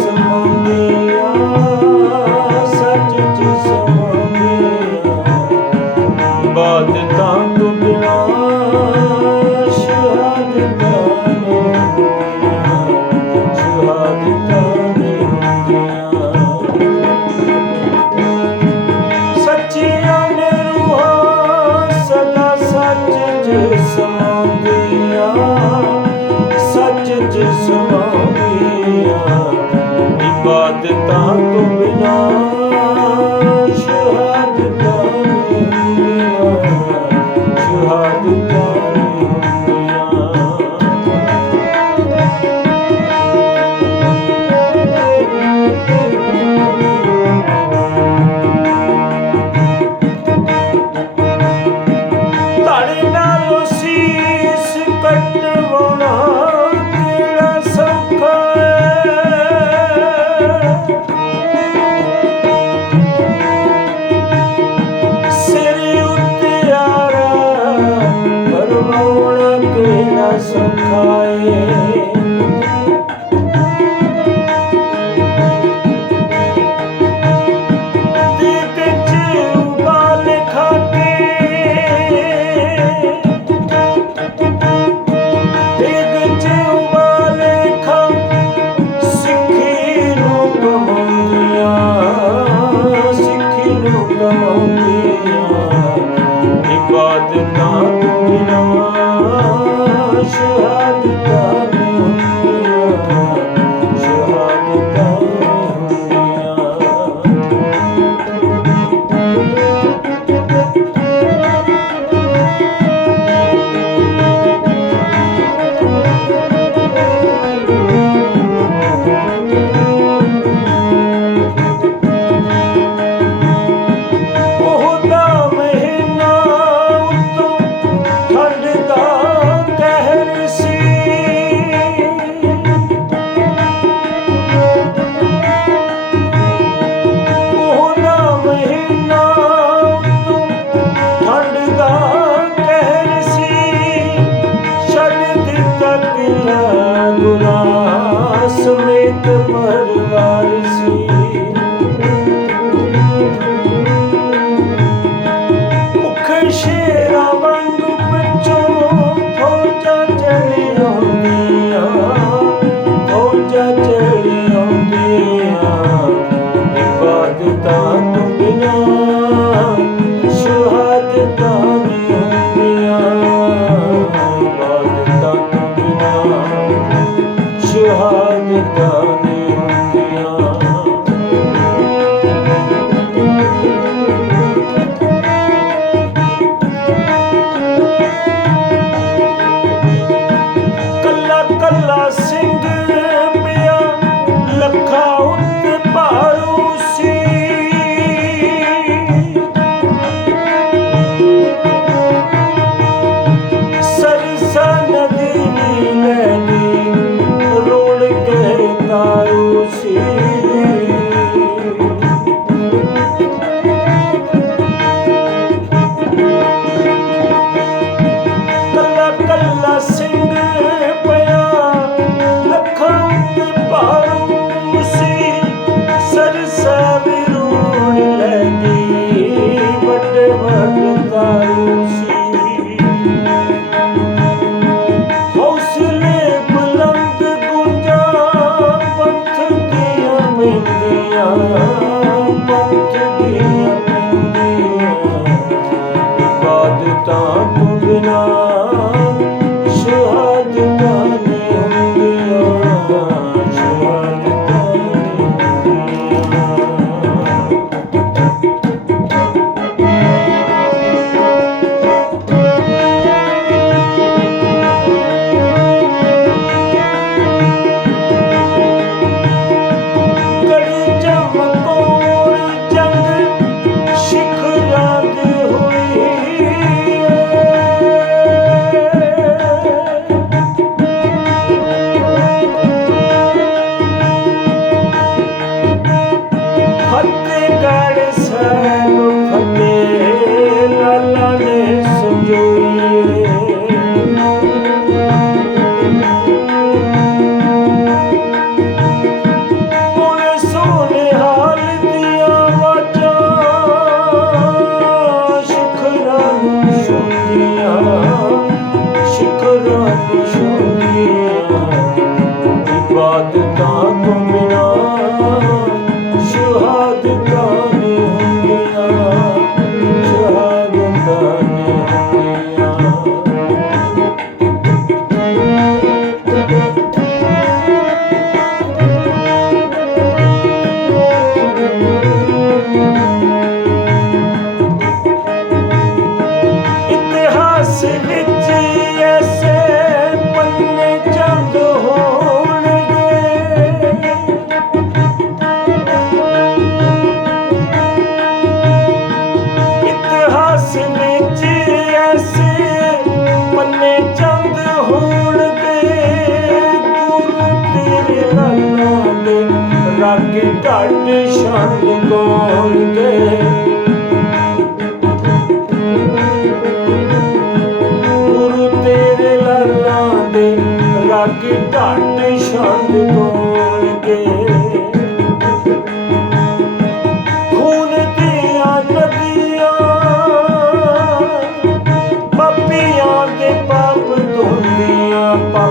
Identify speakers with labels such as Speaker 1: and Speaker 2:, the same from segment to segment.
Speaker 1: Sambandha ਸ਼ਹਾਦਤਾਂ ਸ਼ਹਾਦਤਾਂ பார்த்து கட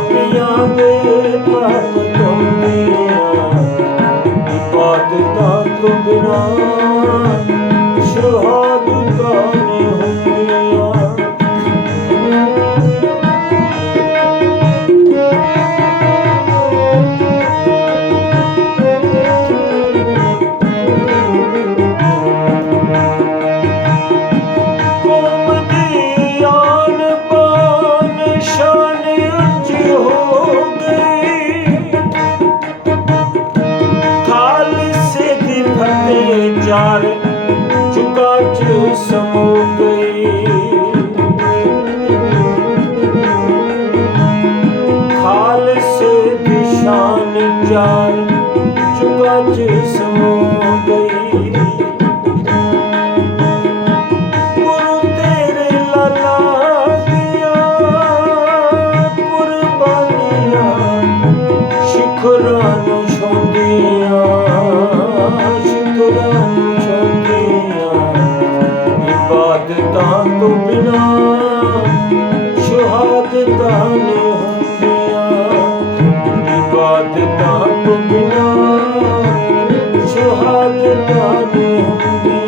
Speaker 1: happy, happy. ਵਿੱਚ ਸਮੋ ਗਈ ਗੁਰੂ ਤੇਰੇ ਲਾਲਾ ਦੀਆਂ ਕੁਰਬਾਨੀਆਂ ਸ਼ਿਖਰਾਂ ਨੂੰ ਛੋਂਦੀਆਂ, ਸ਼ਿਖਰਾਂ ਨੂੰ ਛੋਂਦੀਆਂ। ਇਬਾਦਤਾਂ ਤੋਂ ਬਿਨਾ ਸ਼ਹਾਦਤਾਂ Thank you.